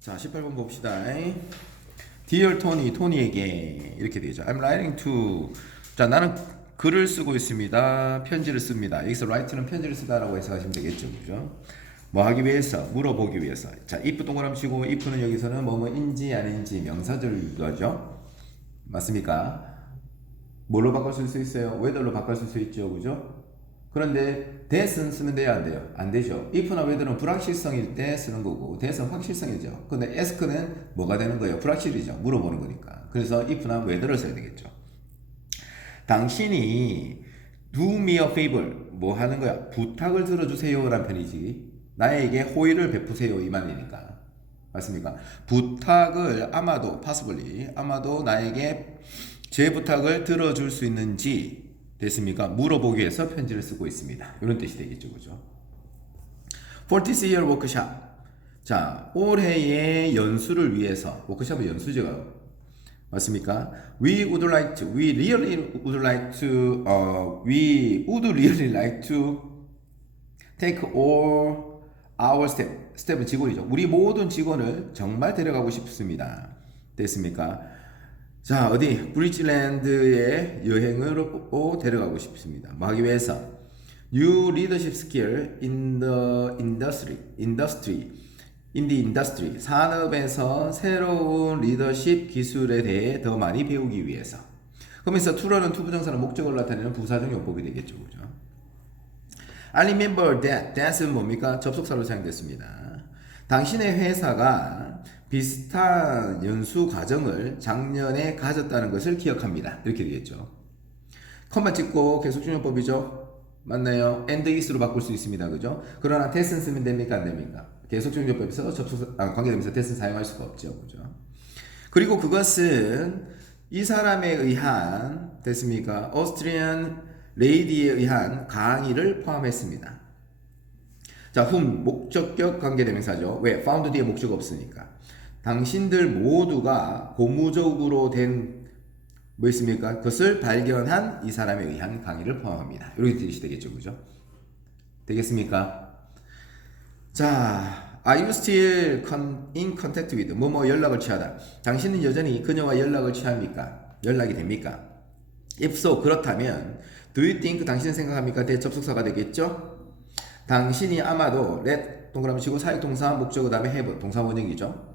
자, 18번 봅시다. Dear Tony, 토니에게 이렇게 되죠. I'm writing to 자, 나는 글을 쓰고 있습니다. 편지를 씁니다. 여기서 write는 편지를 쓰다라고 해석하시면 되겠죠. 그죠? 뭐 하기 위해서, 물어보기 위해서. 자, if 동그라미 치고 if는 여기서는 뭐뭐인지 아닌지 명사절 거죠. 맞습니까? 뭘로 바꿔 쓸 수 있어요? whether로 바꿔 쓸 수 있죠. 그죠? 그런데 that은 쓰면 돼요, 안 돼요? 안 되죠. if나 whether는 불확실성일 때 쓰는 거고 that은 확실성이죠. 근데 ask는 뭐가 되는 거예요? 불확실이죠. 물어보는 거니까. 그래서 if나 whether를 써야 되겠죠. 당신이 do me a favor 뭐 하는 거야? 부탁을 들어주세요 라는 편이지. 나에게 호의를 베푸세요 이 말이니까. 맞습니까? 부탁을 아마도 possibly 아마도 나에게 제 부탁을 들어줄 수 있는지 됐습니까? 물어보기 위해서 편지를 쓰고 있습니다. 이런 뜻이 되겠죠, 그죠? For this year workshop. 자, 올해의 연수를 위해서 워크숍은 연수죠. 맞습니까? We would like to, we really would like to, uh, we would really like to take all our step. 스텝은 직원이죠. 우리 모든 직원을 정말 데려가고 싶습니다. 됐습니까? 자, 어디? 브리지랜드에 여행으로 데려가고 싶습니다. 위해서? New leadership skill in the industry. industry. in the industry. 산업에서 새로운 리더십 기술에 대해 더 많이 배우기 위해서. 그러면서 투러는 투부정사는 목적을 나타내는 부사적 용법이 되겠죠. 그죠? I remember that. that은 뭡니까? 접속사로 사용됐습니다. 당신의 회사가 비슷한 연수 과정을 작년에 가졌다는 것을 기억합니다. 이렇게 되겠죠. 컴마 찍고 계속 중요법이죠. 맞나요? and is로 바꿀 수 있습니다. 그죠? 그러나 that은 쓰면 됩니까? 안 됩니까? 계속 중요법에서 접속 아, 관계되면서 that은 사용할 수가 없죠. 그죠? 그리고 그것은 이 사람에 의한 됐습니까? 오스트리안 레이디에 의한 강의를 포함했습니다. 자, whom 목적격 관계대명사죠. 왜? found 뒤에 목적 없으니까. 당신들 모두가 고무적으로 된 뭐 있습니까? 그것을 발견한 이 사람에 의한 강의를 포함합니다. 이렇게 뜻이 되겠죠, 그죠? 되겠습니까? 자, are you still in contact with 뭐뭐 연락을 취하다. 당신은 여전히 그녀와 연락을 취합니까? 연락이 됩니까? If so, 그렇다면 do you think 당신은 생각합니까? 대접속사가 되겠죠? 당신이 아마도 let 동그라미 치고 사역동사 목적 그 다음에 have 동사 원형이죠.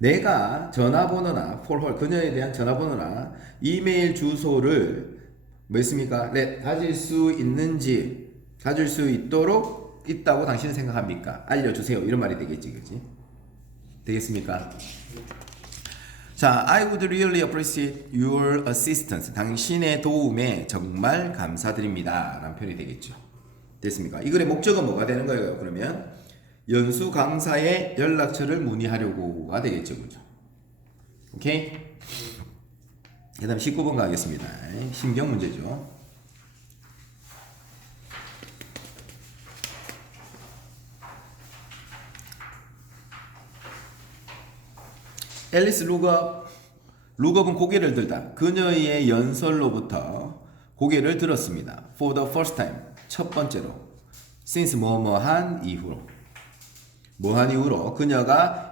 내가 전화번호나 her 그녀에 대한 전화번호나 이메일 주소를 뭐 있습니까? let 가질 수 있는지 가질 수 있도록 있다고 당신은 생각합니까? 알려주세요. 이런 말이 되겠지, 그지? 되겠습니까? 자, I would really appreciate your assistance. 당신의 도움에 정말 감사드립니다. 라는 표현이 되겠죠. 됐습니까? 이 글의 목적은 뭐가 되는 거예요? 그러면 연수 강사의 연락처를 문의하려고가 되겠죠. 그죠? 오케이? 그 다음 19번 가겠습니다. 신경 문제죠. 앨리스 룩업 룩업은 고개를 들다 그녀의 연설로부터 고개를 들었습니다. For the first time 첫 번째로 since 뭐뭐한 이후로 뭐한 이후로 그녀가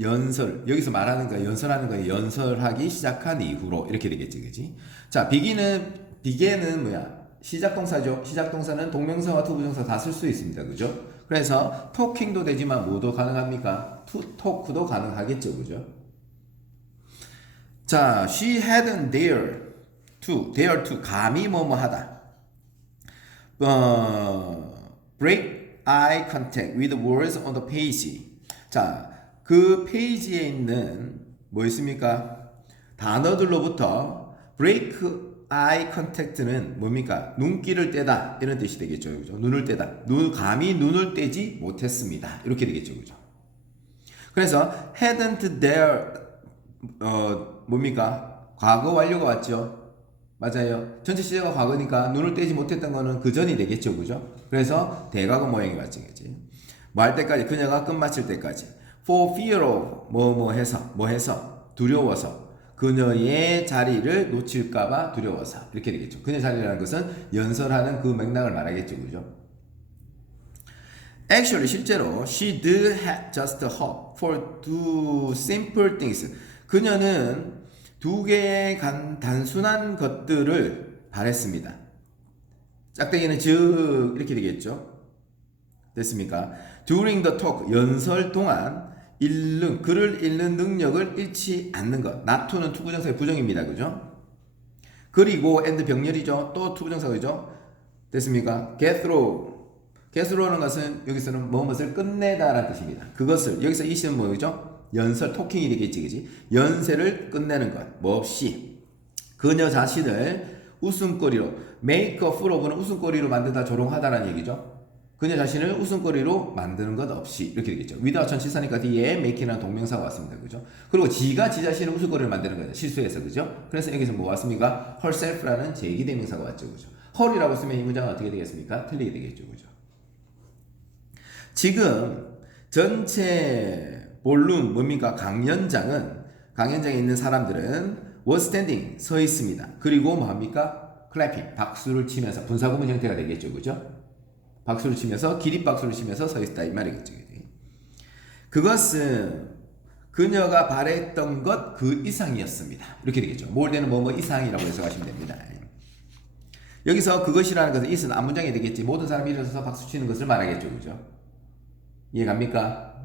연설 여기서 말하는 거 연설하는 거에 연설하기 시작한 이후로. 이렇게 되겠지 그지? 자 비기는 비게는 뭐야? 시작 동사죠. 시작 동사는 동명사와 투부정사 다 쓸 수 있습니다. 그죠? 그래서 토킹도 되지만 뭐도 가능합니까? 투 토크도 가능하겠죠. 그죠? 자 she hadn't dare to. dare to. 감히 뭐뭐 하다. 어, break eye contact with words on the page. 자, 그 페이지에 있는 뭐 있습니까? 단어들로부터 break eye contact는 뭡니까? 눈길을 떼다 이런 뜻이 되겠죠, 그죠? 눈을 떼다. 눈 감히 눈을 떼지 못했습니다. 이렇게 되겠죠, 그죠? 그래서 hadn't dare 어 뭡니까? 과거 완료가 왔죠. 맞아요. 전체 시제가 과거니까 눈을 떼지 못했던 거는 그 전이 되겠죠. 그죠? 그래서 대과거 모양이. 뭐할 때까지 그녀가 끝마칠 때까지 for fear of 뭐 뭐 해서 뭐 해서 두려워서 그녀의 자리를 놓칠까봐 두려워서 이렇게 되겠죠. 그녀 자리라는 것은 연설하는 그 맥락을 말하겠죠. 그죠? Actually 실제로 she did just hope for two simple things. 그녀는 두 개의 간, 단순한 것들을 바랬습니다. 짝대기는 즉 이렇게 되겠죠. 됐습니까? During the talk 연설 동안 읽는 글을 읽는 능력을 잃지 않는 것. to는 투부정사의 부정입니다. 그죠? 그리고 and 병렬이죠. 또 투부정사죠. 됐습니까? get through. get through는 것은 여기서는 무엇을 끝내다라는 뜻입니다. 그것을 여기서 이 시는 뭐죠? 연설 토킹이 되겠지, 그지? 연세를 끝내는 것. 뭐 없이 그녀 자신을 웃음거리로 make a fool of는 웃음거리로 만들다 조롱하다라는 얘기죠. 그녀 자신을 웃음거리로 만드는 것 없이 이렇게 되겠죠. without 전치사니까 뒤에 make이라는 동명사가 왔습니다. 그죠? 그리고 지가 지 자신을 웃음거리로 만드는 거죠. 실수해서 그죠? 그래서 여기서 뭐 왔습니까? herself라는 제기대명사가 왔죠. 그죠? her이라고 쓰면 이 문장은 어떻게 되겠습니까? 틀리게 되겠죠. 그죠? 지금 전체 볼룸 뭡니까? 강연장은 강연장에 있는 사람들은 was standing 서 있습니다. 그리고 뭐 합니까? clapping 박수를 치면서 분사구문 형태가 되겠죠. 그죠? 박수를 치면서 기립박수를 치면서 서 있다 이 말이겠죠. 그것은 그녀가 바랬던 것 그 이상이었습니다. 이렇게 되겠죠. 몰대는 뭐뭐 이상이라고 해석하시면 됩니다. 여기서 그것이라는 것은 있은 앞문장이 되겠지. 모든 사람이 일어서서 박수 치는 것을 말하겠죠. 그죠? 이해 갑니까?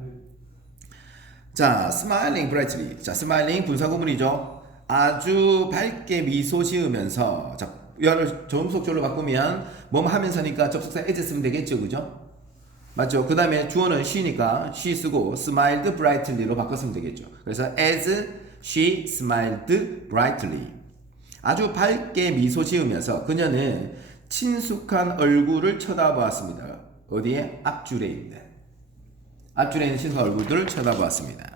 자, smiling brightly. 자, smiling 분사구문이죠. 아주 밝게 미소 지으면서 자, 이거를 접속절로 바꾸면 뭐뭐 하면서니까 접속사 as 쓰면 되겠죠. 그죠? 맞죠? 그 다음에 주어는 she니까 she 쓰고 smiled brightly로 바꿨으면 되겠죠. 그래서 as she smiled brightly. 아주 밝게 미소 지으면서 그녀는 친숙한 얼굴을 쳐다보았습니다. 어디에? 앞줄에 있는. 앞줄에 있는 친숙한 얼굴들을 쳐다보았습니다.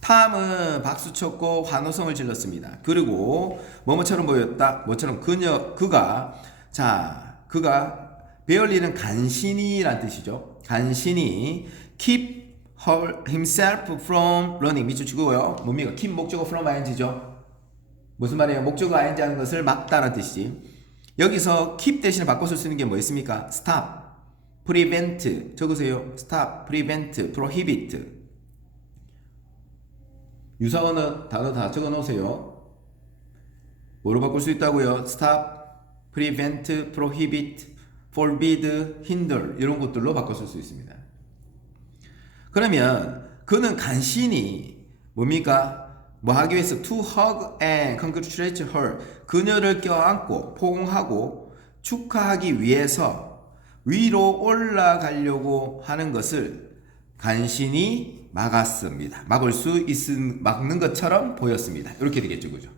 탐은 박수 쳤고 환호성을 질렀습니다. 그리고 뭐뭐처럼 보였다. 뭐처럼 그녀 그가 자 그가 베얼리는 간신히란 뜻이죠. 간신히 keep her, himself from running 밑줄 치고요. 뭡니까? keep 목적어 from ing죠. 무슨 말이에요? 목적어 ing 하는 것을 막다라는 뜻이지. 여기서 keep 대신에 바꿔 쓸 수 있는 게 뭐 있습니까? stop, prevent 적으세요. stop, prevent, prohibit. 유사어는 단어 다 적어 놓으세요. 뭐로 바꿀 수 있다고요? stop, prevent, prohibit, forbid, hinder 이런 것들로 바꿔 쓸 수 있습니다. 그러면 그는 간신히 뭡니까? 뭐 하기 위해서 to hug and congratulate her 그녀를 껴안고 포옹하고 축하하기 위해서 위로 올라가려고 하는 것을 간신히 막았습니다. 막을 수 있은 막는 것처럼 보였습니다. 이렇게 되겠죠, 그죠?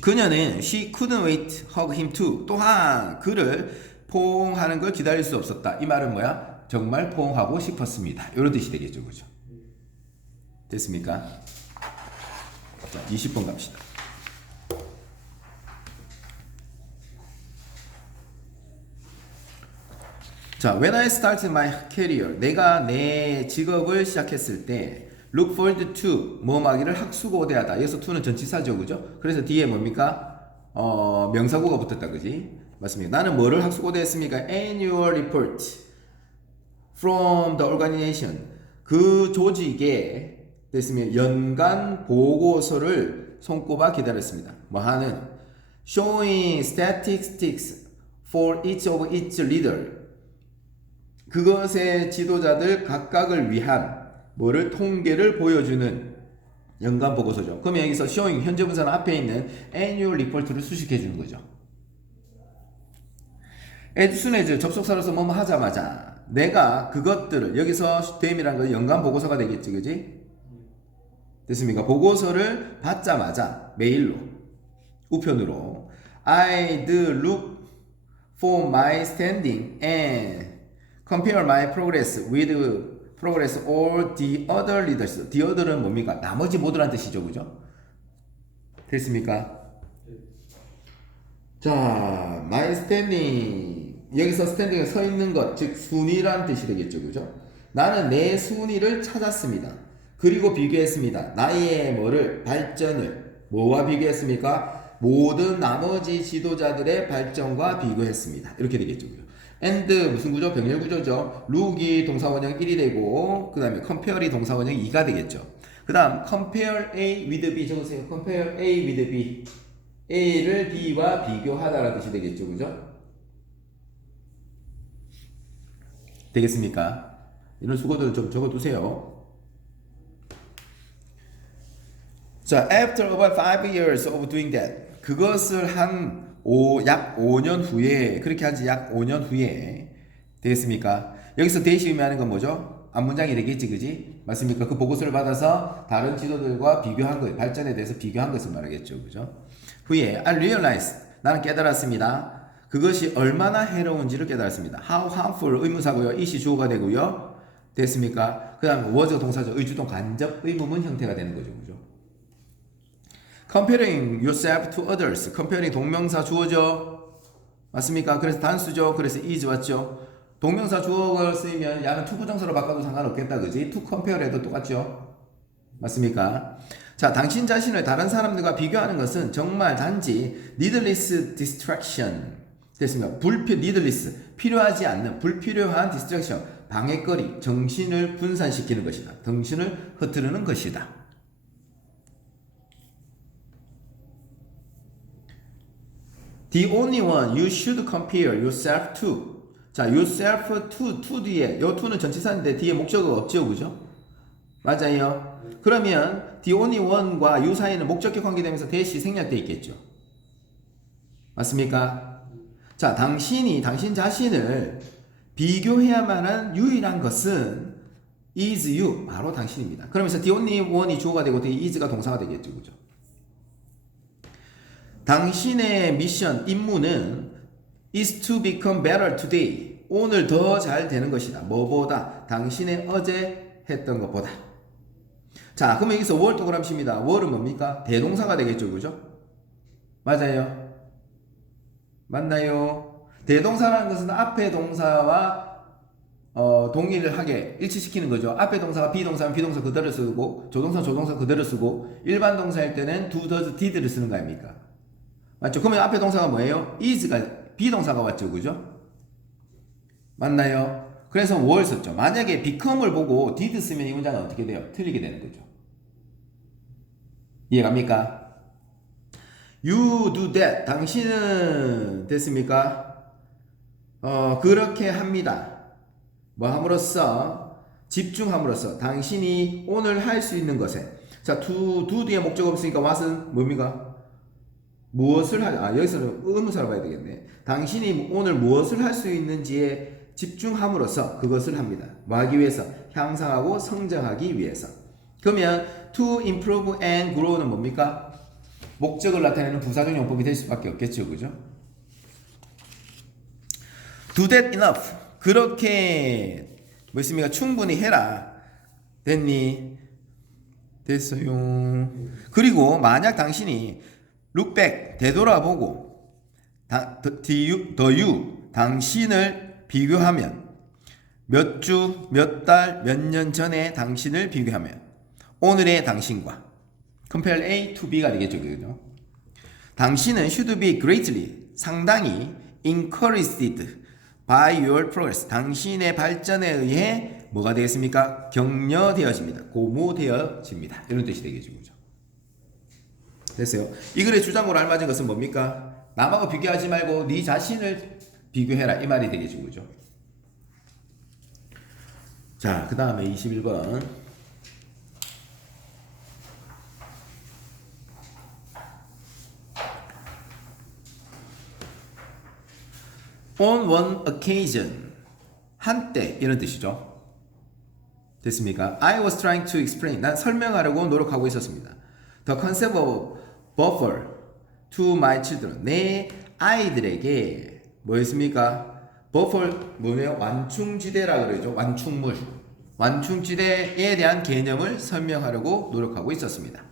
그녀는 she couldn't wait hug him too. 또한 그를 포옹하는 걸 기다릴 수 없었다. 이 말은 뭐야? 정말 포옹하고 싶었습니다. 이런 뜻이 되겠죠, 그죠? 됐습니까? 자, 20번 갑시다. 자, when I started my career, 내가 내 직업을 시작했을 때 look forward to 뭐하기를 학수고대하다. 여기서 to는 전치사죠, 그죠? 그래서 뒤에 뭡니까? 어, 명사구가 붙었다, 그지? 맞습니다. 나는 뭐를 학수고대했습니까? Annual report from the organization. 그 조직에 됐으면 연간 보고서를 손꼽아 기다렸습니다. 뭐 하는 showing statistics for each of its leader. 그것의 지도자들 각각을 위한 뭐를 통계를 보여주는 연간 보고서죠. 그러면 여기서 showing 현재 분사는 앞에 있는 annual report를 수식해 주는 거죠. as soon as 접속사로서 뭐뭐 하자마자 내가 그것들을 여기서 them이라는 건 연간 보고서가 되겠지, 그지? 됐습니까? 보고서를 받자마자 메일로 우편으로 I'd look for my standing and compare my progress with progress all the other leaders. the other는 뭡니까? 나머지 모두란 뜻이죠, 그죠? 됐습니까? 자, my standing 여기서 standing에 서 있는 것, 즉 순위란 뜻이 되겠죠, 그죠? 나는 내 순위를 찾았습니다. 그리고 비교했습니다. 나의 뭐를 발전을 뭐와 비교했습니까? 모든 나머지 지도자들의 발전과 비교했습니다. 이렇게 되겠죠. 그죠? And 무슨 구조? 병렬 구조죠. 룩이 동사원형 1이 되고 그 다음에 compare이 동사원형 2가 되겠죠. 그 다음 compare A with B 적으세요. compare A with B A를 B와 비교하다라는 뜻이 되겠죠. 그죠? 되겠습니까? 이런 수고들 좀 적어두세요. 자, after about five years of doing that, 그것을 한 오, 약 5년 후에, 그렇게 한 지 약 5년 후에, 되겠습니까? 여기서 대시 의미하는 건 뭐죠? 앞 문장이 되겠지, 그지? 맞습니까? 그 보고서를 받아서 다른 지도들과 비교한 거, 발전에 대해서 비교한 것을 말하겠죠, 그죠? 후에, I realized, 나는 깨달았습니다. 그것이 얼마나 해로운지를 깨달았습니다. How harmful 의무사고요. 이시 주어가 되고요. 됐습니까? 그 다음 was가 동사죠. 의주동 간접 의무문 형태가 되는 거죠, 그죠? Comparing yourself to others. comparing 동명사 주어죠. 맞습니까? 그래서 단수죠. 그래서 is 왔죠. 동명사 주어가 쓰이면 야는 투부정사로 바꿔도 상관없겠다. 그지? to compare 해도 똑같죠. 맞습니까? 자, 당신 자신을 다른 사람들과 비교하는 것은 정말 단지 needless distraction. 됐습니다. 불필, needless. 필요하지 않는, 불필요한 distraction. 방해거리, 정신을 분산시키는 것이다. 정신을 흐트르는 것이다. The only one you should compare yourself to. 자, yourself to, to 뒤에, 요 to는 전치사인데 뒤에 목적어가 없죠, 그죠? 맞아요. 그러면 the only one과 you 사이는 목적격 관계되면서 대시 생략돼 있겠죠. 맞습니까? 자, 당신이 당신 자신을 비교해야만 한 유일한 것은 is you, 바로 당신입니다. 그러면서 the only one이 주어가 되고 the is가 동사가 되겠죠, 그죠? 당신의 미션, 임무는 is to become better today. 오늘 더 잘 되는 것이다. 뭐보다? 당신의 어제 했던 것보다. 자, 그러면 여기서 월 동그라미입니다. 월은 뭡니까? 대동사가 되겠죠, 그죠? 맞아요. 맞나요? 대동사라는 것은 앞에 동사와 어, 동의를 하게 일치시키는 거죠. 앞에 동사가 비동사면 비동사 그대로 쓰고 조동사 조동사 그대로 쓰고 일반 동사일 때는 do, does, did를 쓰는 거 아닙니까? 맞죠? 그러면 앞에 동사가 뭐예요? is가 비동사가 왔죠. 그죠? 맞나요? 그래서 월 썼죠. 만약에 become을 보고 did 쓰면 이 문장은 어떻게 돼요? 틀리게 되는 거죠. 이해갑니까? You do that. 당신은 됐습니까? 어, 그렇게 합니다. 뭐 함으로써 집중함으로써 당신이 오늘 할 수 있는 것에 자, to, do 뒤에 목적 없으니까 what은 뭡니까? 무엇을 할, 아, 여기서는 의문사로 봐야 되겠네. 당신이 오늘 무엇을 할 수 있는지에 집중함으로써 그것을 합니다. 뭐 하기 위해서? 향상하고 성장하기 위해서. 그러면 to improve and grow는 뭡니까? 목적을 나타내는 부사적 용법이 될 수밖에 없겠죠. 그죠? do that enough. 그렇게 뭐 있습니까? 충분히 해라. 됐니? 됐어요. 그리고 만약 당신이 back 되돌아보고 you 당신을 비교하면 몇 주, 몇 달, 몇 년 전에 당신을 비교하면 오늘의 당신과 compare A to B가 되겠죠. 그죠? 당신은 should be greatly 상당히 encouraged by your progress. 당신의 발전에 의해 뭐가 되겠습니까? 격려되어집니다. 고무되어집니다. 이런 뜻이 되겠죠. 그죠? 됐어요. 이 글의 주장으로 알맞은 것은 뭡니까? 남하고 비교하지 말고 네 자신을 비교해라. 이 말이 되겠죠. 그죠? 자, 그 다음에 21번. on one occasion 한때 이런 뜻이죠. 됐습니까? I was trying to explain. 난 설명하려고 노력하고 있었습니다. The concept of buffer to my children. 내 아이들에게 뭐였습니까? buffer 뭐예요? 완충지대라 그러죠. 완충물. 완충지대에 대한 개념을 설명하려고 노력하고 있었습니다.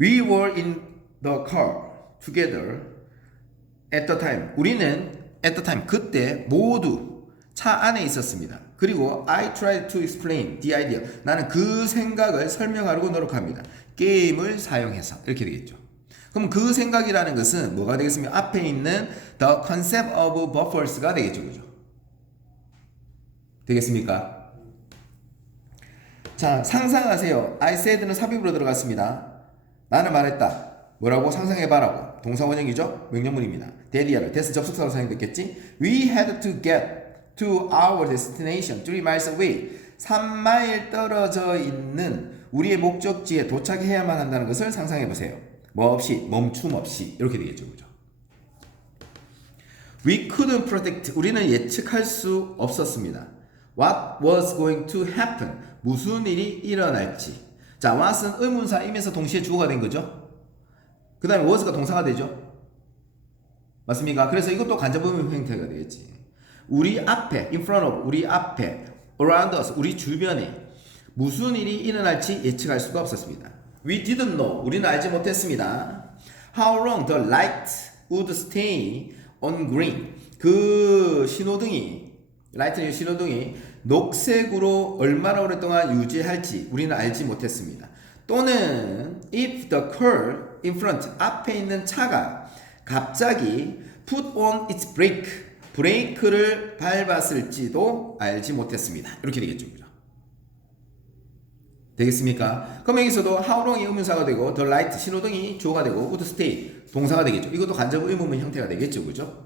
We were in the car together at the time. 우리는 at the time 그때 모두 차 안에 있었습니다. 그리고 I tried to explain the idea. 나는 그 생각을 설명하려고 노력합니다. 게임을 사용해서 이렇게 되겠죠. 그럼 그 생각이라는 것은 뭐가 되겠습니까? 앞에 있는 the concept of buffers가 되겠죠. 그죠? 되겠습니까? 자, 상상하세요. I said는 삽입으로 들어갔습니다. 나는 말했다. 뭐라고 상상해봐라고. 동사원형이죠? 명령문입니다. 데리아를 데스 접속사로 사용됐겠지? We had to get to our destination 3 miles away. 3마일 떨어져 있는 우리의 목적지에 도착해야만 한다는 것을 상상해 보세요. 뭐 없이, 멈춤 없이. 이렇게 되겠죠. 그죠? We couldn't predict. 우리는 예측할 수 없었습니다. What was going to happen? 무슨 일이 일어날지. 자, what은 의문사이면서 동시에 주어가 된 거죠. 그 다음에 was가 동사가 되죠. 맞습니까? 그래서 이것도 간접의문 형태가 되겠지. 우리 앞에, in front of, 우리 앞에, around us, 우리 주변에 무슨 일이 일어날지 예측할 수가 없었습니다. We didn't know. 우리는 알지 못했습니다. How long the light would stay on green. 그 신호등이, 라이트닝 신호등이 녹색으로 얼마나 오랫동안 유지할지 우리는 알지 못했습니다. 또는 if the car in front 앞에 있는 차가 갑자기 put on its brake 브레이크를 밟았을지도 알지 못했습니다. 이렇게 되겠죠. 되겠습니까? 그럼 여기서도 how long이 의문사가 되고 the light 신호등이 주어가 되고 would stay 동사가 되겠죠. 이것도 간접 의문문 형태가 되겠죠. 그죠?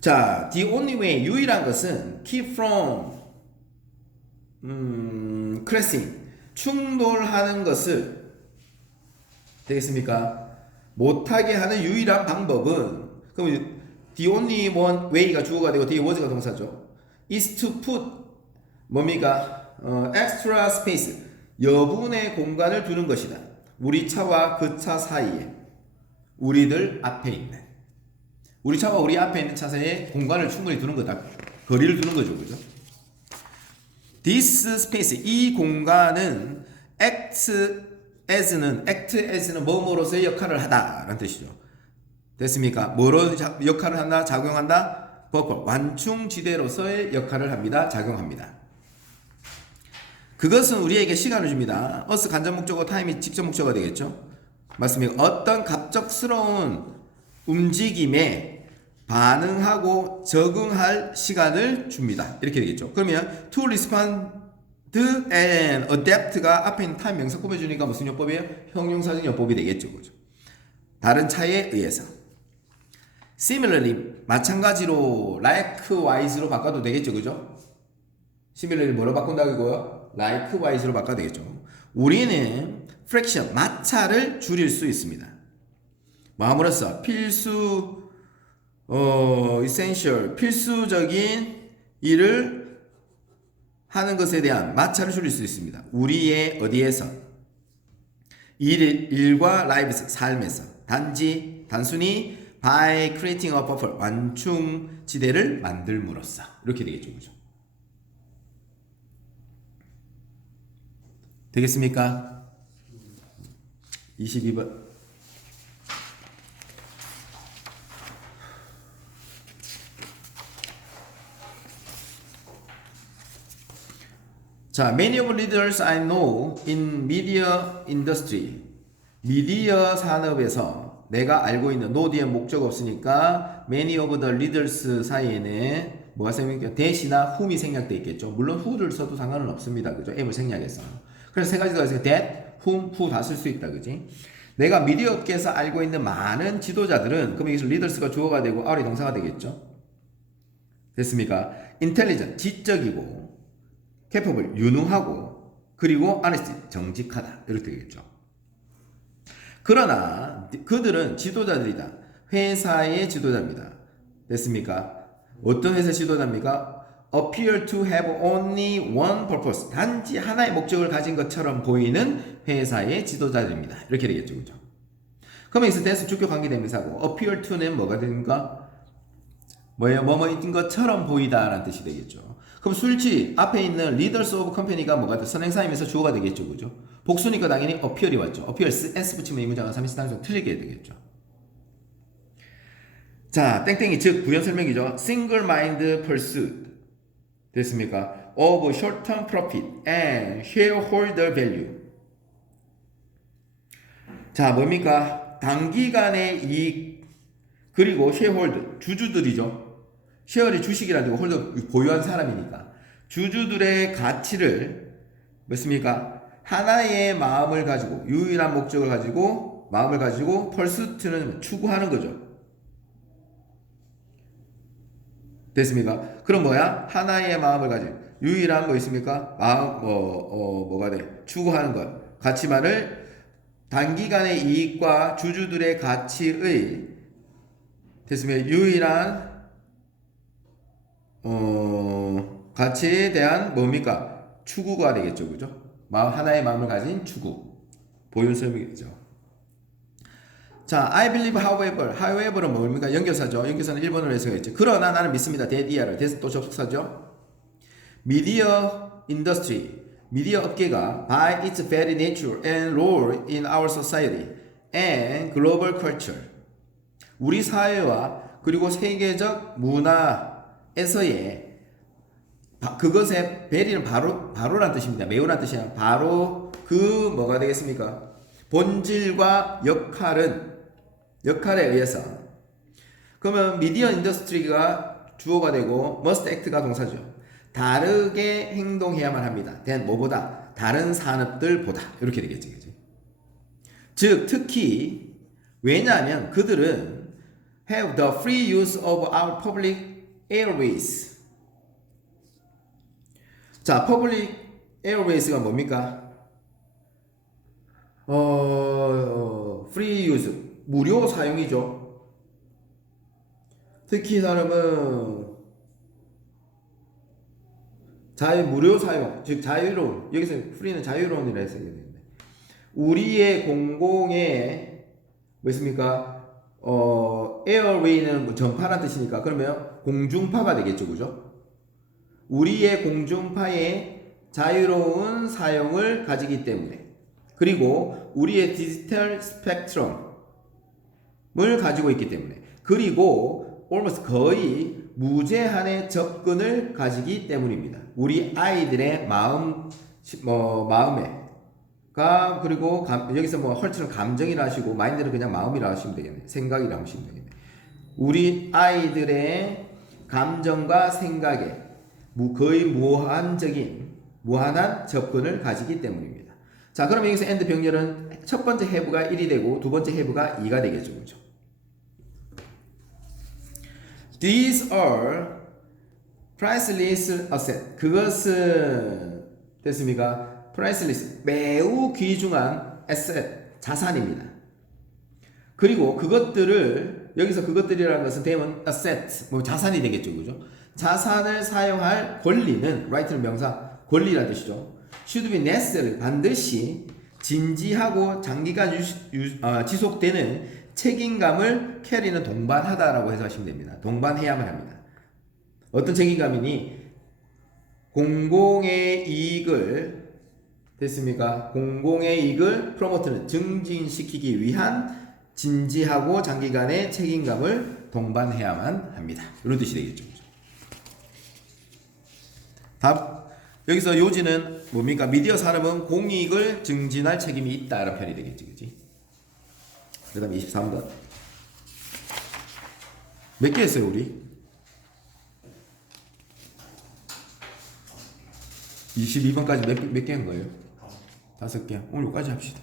자, the only way 유일한 것은 keep from 음, crashing 충돌하는 것을 되겠습니까? 못하게 하는 유일한 방법은 그럼 the only one way가 주어가 되고 뒤에 was가 동사죠. is to put 뭡니까? 어, extra space 여분의 공간을 두는 것이다. 우리 차와 그 차 사이에 우리들 앞에 있는 우리 차와 우리 앞에 있는 차 사이에 공간을 충분히 두는 거다. 거리를 두는 거죠. 그죠? This space 이 공간은 act as는 act as는 뭐뭐로서의 역할을 하다라는 뜻이죠. 됐습니까? 뭐로 자- 역할을 한다? 작용한다? 완충지대로서의 역할을 합니다. 작용합니다. 그것은 우리에게 시간을 줍니다. 어스 간접 목적어 타임이 직접 목적어가 되겠죠. 맞습니까? 어떤 갑작스러운 움직임에 반응하고 적응할 시간을 줍니다. 이렇게 되겠죠. 그러면 to respond and adapt가 앞에 있는 타임 명사 꾸며주니까 무슨 요법이에요? 형용사적 요법이 되겠죠. 그죠? 다른 차에 의해서. similarly 마찬가지로 likewise로 바꿔도 되겠죠. 그죠? similarly 뭐로 바꾼다고요? Likewise로 바꿔도 되겠죠. 우리는 fraction 마차를 줄일 수 있습니다. 마음으로써 필수 어 essential 필수적인 일을 하는 것에 대한 마차를 줄일 수 있습니다. 우리의 어디에서 일, 일과 라이브에서 삶에서 단지 단순히 by creating a buffer 완충 지대를 만들므로써 이렇게 되겠죠, 그죠? 되겠습니까? 22번. 자, many of leaders I know in media industry. 미디어 산업에서 내가 알고 있는 뒤에 목적 없으니까 many of the leaders 사이에는 뭐가 생각해? 대시나 whom이 생략돼 있겠죠. 물론 who를 써도 상관은 없습니다. 그죠? M을 생략해서. 그래서 세 가지가 있어요. that, whom, who 다 쓸 수 있다. 그지? 내가 미디어 업계에서 알고 있는 많은 지도자들은 그럼 여기서 leaders가 주어가 되고 R이 동사가 되겠죠. 됐습니까? intelligent, 지적이고 capable, 유능하고 그리고 honest, 정직하다. 이렇게 되겠죠. 그러나 그들은 지도자들이다. 회사의 지도자입니다. 됐습니까? 어떤 회사 지도자입니까? Appear to have only one purpose. 단지 하나의 목적을 가진 것처럼 보이는 회사의 지도자들입니다. 이렇게 되겠죠. 그죠? 그러면 여기서 대수 주격 관계 대명사고 appear to는 뭐가 되는가? 뭐예요? 뭐뭐인 것처럼 보이다라는 뜻이 되겠죠. 그럼 술지 앞에 있는 leaders of company가 뭐가 돼? 선행사이면서 주어가 되겠죠. 그죠? 복수니까 당연히 appear이 왔죠. appear s 붙이면 이 문장은 3인칭 단수 틀리게 되겠죠. 자, 땡땡이 즉 부연 설명이죠. single mind pursuit 됐습니까? of short-term profit and shareholder value. 자, 뭡니까? 단기간의 이익 그리고 쉐어홀드 주주들이죠. 쉐어리 주식이라는 거 홀더 보유한 사람이니까 주주들의 가치를 뭐습니까? 하나의 마음을 가지고 유일한 목적을 가지고 마음을 가지고 펄스트는 추구하는 거죠. 됐습니까? 그럼 뭐야? 하나의 마음을 가진 유일한 뭐 있습니까? 마음 뭐 어, 뭐가 돼? 추구하는 것. 가치만을 단기간의 이익과 주주들의 가치의 됐습니까? 유일한 어 가치에 대한 뭡니까? 추구가 되겠죠. 그죠? 마음 하나의 마음을 가진 추구. 보윤설이겠죠. 자, I believe, however, however는 뭡니까? 연결사죠. 연결사는 일본어로 해석했죠. 그러나 나는 믿습니다. 대디아를. 대서 또 접속사죠. 미디어 인더스트리, 미디어 업계가 by its very nature and role in our society and global culture, 우리 사회와 그리고 세계적 문화에서의 바- 그것의 베리는 바로 바로란 뜻입니다. 매우란 뜻이야. 바로 그 뭐가 되겠습니까? 본질과 역할은 역할에 의해서 그러면 미디어 인더스트리가 주어가 되고 must act가 동사죠. 다르게 행동해야만 합니다. 된 뭐보다 다른 산업들보다 이렇게 되겠지, 그지? 즉 특히 왜냐하면 그들은 have the free use of our public airways. 자, public airways가 뭡니까? 어, 어, free use 무료 사용이죠. 특히 이 사람은 자유 무료 사용, 즉 자유로운 여기서 프리는 자유로운이라 해서 되는데 우리의 공공의 뭐습니까? 어 에어웨이는 뭐 전파란 뜻이니까 그러면 공중파가 되겠죠, 그죠? 우리의 공중파의 자유로운 사용을 가지기 때문에 그리고 우리의 디지털 스펙트럼 을 가지고 있기 때문에 그리고 almost 거의 무제한의 접근을 가지기 때문입니다. 우리 아이들의 마음 뭐 마음에 가 그리고 감, 여기서 뭐 헐처럼 감정이라 하시고 마인드는 그냥 마음이라 하시면 되겠네. 생각이라 하시면 되겠네. 우리 아이들의 감정과 생각에 무- 거의 무한적인 무한한 접근을 가지기 때문입니다. 자, 그럼 여기서 엔드 병렬은 첫 번째 해부가 1이 되고 두 번째 해부가 2가 되겠죠. 그죠? These are priceless asset. 그것은 됐습니까? priceless 매우 귀중한 asset 자산입니다. 그리고 그것들을 여기서 그것들이라는 것은 대문 asset 뭐 자산이 되겠죠, 그죠? 자산을 사용할 권리는 right는 명사 권리라는 뜻이죠. should be necessary 반드시 진지하고 장기간 유시, 유, 아, 지속되는 책임감을 캐리는 동반하다라고 해서 하시면 됩니다. 동반해야만 합니다. 어떤 책임감이니 공공의 이익을 됐습니까? 공공의 이익을 프로모트는 증진시키기 위한 진지하고 장기간의 책임감을 동반해야만 합니다. 이런 뜻이 되겠죠. 답 여기서 요지는 뭡니까? 미디어 산업은 공익을 증진할 책임이 있다라는 편이 되겠지, 그지? 그 다음 23번 몇 개 했어요 우리? 22번까지 몇개 한 거예요? 다섯 개. 오늘 여기까지 합시다.